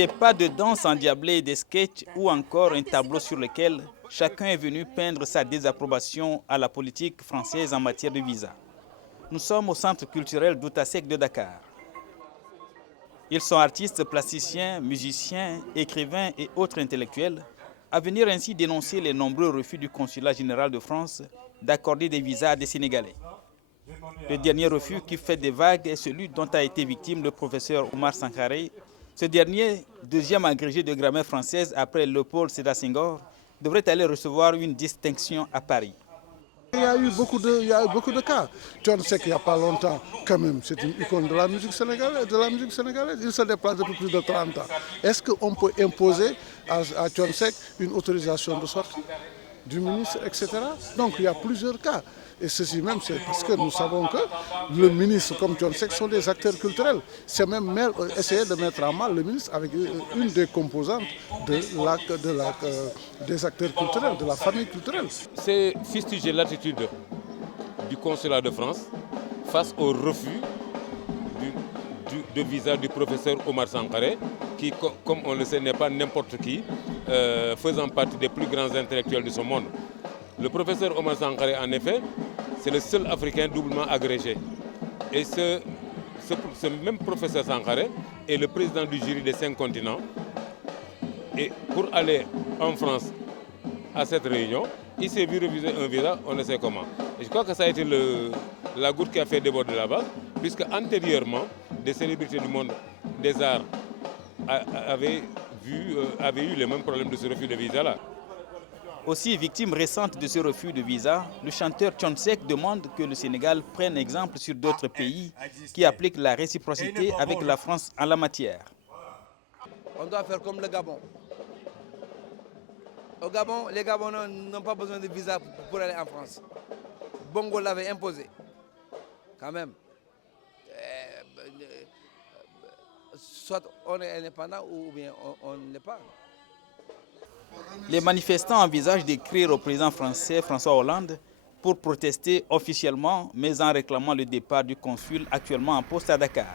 Des pas de danse endiablés, des sketchs ou encore un tableau sur lequel chacun est venu peindre sa désapprobation à la politique française en matière de visa. Nous sommes au centre culturel d'Outasek de Dakar. Ils sont artistes, plasticiens, musiciens, écrivains et autres intellectuels, à venir ainsi dénoncer les nombreux refus du consulat général de France d'accorder des visas à des Sénégalais. Le dernier refus qui fait des vagues est celui dont a été victime le professeur Omar Sankaré. Ce dernier, deuxième agrégé de grammaire française après Léopold Sédar Senghor, devrait aller recevoir une distinction à Paris. Il y a eu beaucoup de cas. Tu sais qu'il n'y a pas longtemps, quand même, c'est une icône de la musique sénégalaise. Il se déplace depuis plus de 30 ans. Est-ce qu'on peut imposer à Thione une autorisation de sortie du ministre, etc. Donc il y a plusieurs cas. Et ceci même, c'est parce que nous savons que le ministre, comme Thione Seck, sont des acteurs culturels. C'est même essayer de mettre en mal le ministre avec une des composantes des acteurs culturels, de la famille culturelle. C'est fustiger l'attitude du consulat de France face au refus de visa du professeur Omar Sankaré, qui, comme on le sait, n'est pas n'importe qui, faisant partie des plus grands intellectuels de ce monde. Le professeur Omar Sankaré, en effet, c'est le seul Africain doublement agrégé. Et ce même professeur Sankaré est le président du jury des 5 continents. Et pour aller en France à cette réunion, il s'est vu refuser un visa, on ne sait comment. Et je crois que ça a été la goutte qui a fait déborder la vase, puisque antérieurement, des célébrités du monde des arts avaient eu les mêmes problèmes de ce refus de visa-là. Aussi victime récente de ce refus de visa, le chanteur Thione Seck demande que le Sénégal prenne exemple sur d'autres pays qui appliquent la réciprocité avec la France en la matière. On doit faire comme le Gabon. Au Gabon, les Gabonais n'ont pas besoin de visa pour aller en France. Bongo l'avait imposé, quand même. Soit on est indépendant ou bien on ne l'est pas. Les manifestants envisagent d'écrire au président français François Hollande pour protester officiellement, mais en réclamant le départ du consul actuellement en poste à Dakar.